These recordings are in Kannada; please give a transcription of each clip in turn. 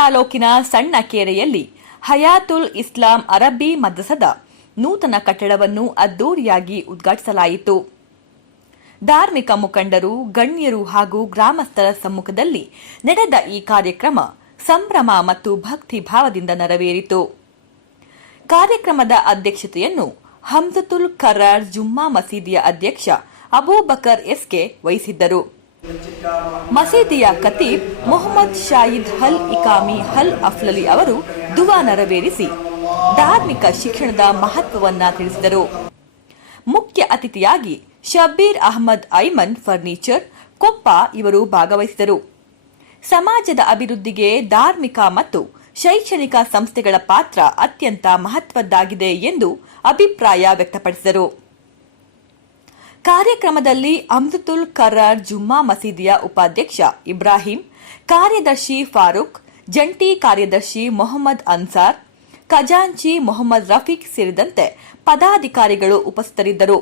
ತಾಲೂಕಿನ ಸಣ್ಣ ಕೆರೆಯಲ್ಲಿ ಹಯಾತುಲ್ ಇಸ್ಲಾಂ ಅರಬ್ಬಿ ಮದ್ರಸದ ನೂತನ ಕಟ್ಟಡವನ್ನು ಅದ್ದೂರಿಯಾಗಿ ಉದ್ಘಾಟಿಸಲಾಯಿತು. ಧಾರ್ಮಿಕ ಮುಖಂಡರು, ಗಣ್ಯರು ಹಾಗೂ ಗ್ರಾಮಸ್ಥರ ಸಮ್ಮುಖದಲ್ಲಿ ನಡೆದ ಈ ಕಾರ್ಯಕ್ರಮ ಸಂಭ್ರಮ ಮತ್ತು ಭಕ್ತಿ ಭಾವದಿಂದ ನೆರವೇರಿತು. ಕಾರ್ಯಕ್ರಮದ ಅಧ್ಯಕ್ಷತೆಯನ್ನು ಹಮ್ಜತುಲ್ ಕರಾರ್ ಜುಮ್ಮಾ ಮಸೀದಿಯ ಅಧ್ಯಕ್ಷ ಅಬೂಬಕರ್ ಎಸ್ಕೆ ವಹಿಸಿದ್ದರು. ಮಸೀದಿಯ ಖತೀಬ್ ಮೊಹಮ್ಮದ್ ಶಾಹಿದ್ ಹಲ್ ಇಕಾಮಿ ಹಲ್ ಅಫ್ಲಲಿ ಅವರು ದುವಾ ನೆರವೇರಿಸಿ ಧಾರ್ಮಿಕ ಶಿಕ್ಷಣದ ಮಹತ್ವವನ್ನು ತಿಳಿಸಿದರು. ಮುಖ್ಯ ಅತಿಥಿಯಾಗಿ ಶಬೀರ್ ಅಹಮದ್ ಐಮನ್ ಫರ್ನಿಚರ್ ಕೊಪ್ಪ ಇವರು ಭಾಗವಹಿಸಿದರು. ಸಮಾಜದ ಅಭಿವೃದ್ಧಿಗೆ ಧಾರ್ಮಿಕ ಮತ್ತು ಶೈಕ್ಷಣಿಕ ಸಂಸ್ಥೆಗಳ ಪಾತ್ರ ಅತ್ಯಂತ ಮಹತ್ವದ್ದಾಗಿದೆ ಎಂದು ಅಭಿಪ್ರಾಯ ವ್ಯಕ್ತಪಡಿಸಿದರು. ಕಾರ್ಯಕ್ರಮದಲ್ಲಿ ಹಮ್ಜತುಲ್ ಕರಾರ್ ಜುಮ್ಮಾ ಮಸೀದಿಯ ಉಪಾಧ್ಯಕ್ಷ ಇಬ್ರಾಹಿಂ, ಕಾರ್ಯದರ್ಶಿ ಫಾರೂಕ್, ಜಂಟಿ ಕಾರ್ಯದರ್ಶಿ ಮೊಹಮ್ಮದ್ ಅನ್ಸಾರ್, ಖಜಾಂಚಿ ಮೊಹಮ್ಮದ್ ರಫೀಕ್ ಸೇರಿದಂತೆ ಪದಾಧಿಕಾರಿಗಳು ಉಪಸ್ಥಿತರಿದ್ದರು.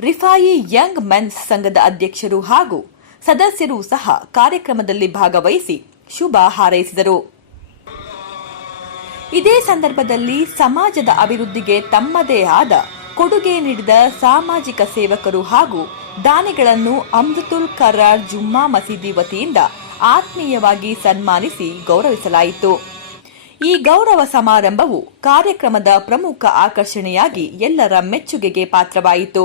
ರಿಫಾಯಿ ಯಂಗ್ ಮೆನ್ಸ್ ಸಂಘದ ಅಧ್ಯಕ್ಷರು ಹಾಗೂ ಸದಸ್ಯರು ಸಹ ಕಾರ್ಯಕ್ರಮದಲ್ಲಿ ಭಾಗವಹಿಸಿ ಶುಭ ಹಾರೈಸಿದರು. ಇದೇ ಸಂದರ್ಭದಲ್ಲಿ ಸಮಾಜದ ಅಭಿವೃದ್ಧಿಗೆ ತಮ್ಮದೇ ಆದ ಕೊಡುಗೆ ನೀಡಿದ ಸಾಮಾಜಿಕ ಸೇವಕರು ಹಾಗೂ ದಾನಿಗಳನ್ನು ಹಮ್ಜತುಲ್ ಕರಾರ್ ಜುಮ್ಮಾ ಮಸೀದಿ ವತಿಯಿಂದ ಆತ್ಮೀಯವಾಗಿ ಸನ್ಮಾನಿಸಿ ಗೌರವಿಸಲಾಯಿತು. ಈ ಗೌರವ ಸಮಾರಂಭವು ಕಾರ್ಯಕ್ರಮದ ಪ್ರಮುಖ ಆಕರ್ಷಣೆಯಾಗಿ ಎಲ್ಲರ ಮೆಚ್ಚುಗೆಗೆ ಪಾತ್ರವಾಯಿತು.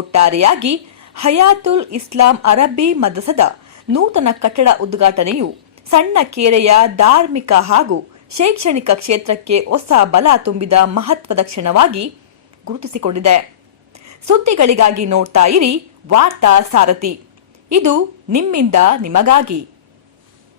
ಒಟ್ಟಾರೆಯಾಗಿ ಹಯಾತುಲ್ ಇಸ್ಲಾಂ ಅರಬ್ಬಿ ಮದ್ರಸದ ನೂತನ ಕಟ್ಟಡ ಉದ್ಘಾಟನೆಯು ಸಣ್ಣ ಕೆರೆಯ ಧಾರ್ಮಿಕ ಹಾಗೂ ಶೈಕ್ಷಣಿಕ ಕ್ಷೇತ್ರಕ್ಕೆ ಹೊಸ ಬಲ ತುಂಬಿದ ಮಹತ್ವದ ಕ್ಷಣವಾಗಿ ಗುರುತಿಸಿಕೊಂಡಿದೆ. ಸುದ್ದಿಗಳಿಗಾಗಿ ನೋಡ್ತಾ ಇರಿ ವಾರ್ತಾ ಸಾರಥಿ. ಇದು ನಿಮ್ಮಿಂದ ನಿಮಗಾಗಿ.